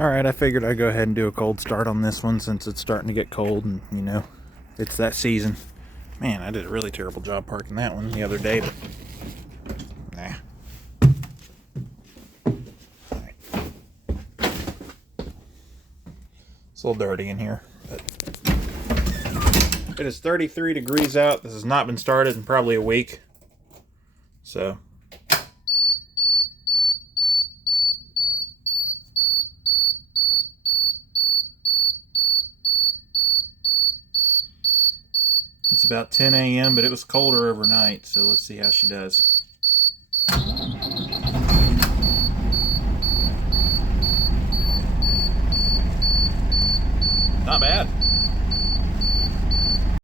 Alright, I figured I'd go ahead and do a cold start on this one since it's starting to get cold and, you know, it's that season. Man, I did a really terrible job parking that one the other day, but nah. Right. It's a little dirty in here, but it is 33 degrees out. This has not been started in probably a week. So it's about 10 a.m., but it was colder overnight, so let's see how she does. Not bad.